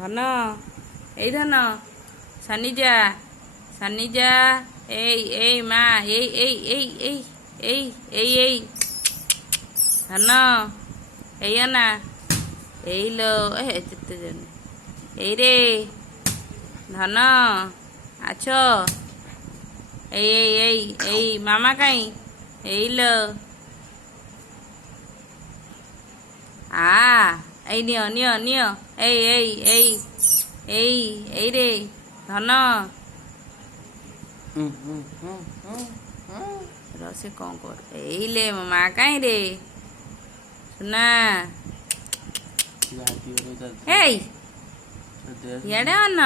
ধন এই ধন সানিজা সানিজা এই মা এই ধন এই না এই লো যেতে জন্য এই রে ধন আছো এই মামা কাই এই লো এই নিও নিও নিও এই রে ধন রসে কম কর এই লে মা কাই রে শোনা এই ইয়াড়ে অন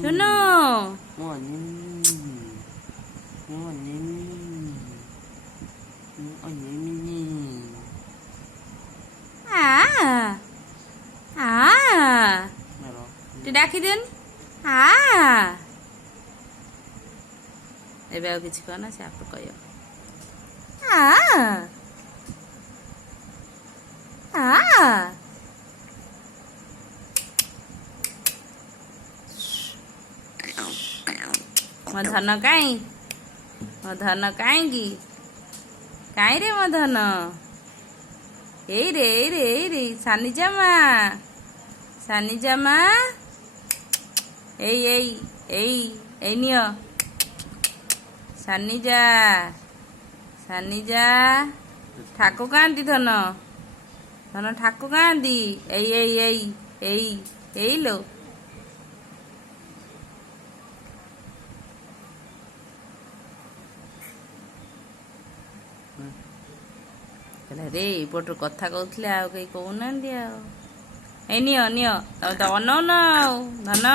শোনো তুই ডাকি দেন ଏବେ ଆଉ କିଛି କହ ନା ସେ ଆପେ କହିବ ମୋ ଧନ କାଇଁ ମୋ ଧନ କାହିଁକି କାଇଁ ରେ ମୋ ଧନ ଏଇ ରେ ସାନିଜାମା ଏଇ ନିଅ ସାନିଜା ଠାକୁ କାନ୍ତି ଧନ ଠାକୁ କାନ୍ତି ଏଇ ଲୋ ରେ ଏଇପଟରୁ କଥା କହୁଥିଲେ ଆଉ କେହି କହୁନାହାନ୍ତି ଆଉ ଏଇ ନିଅ ତମେ ତ ଅନଉନ ଆଉ ଧନ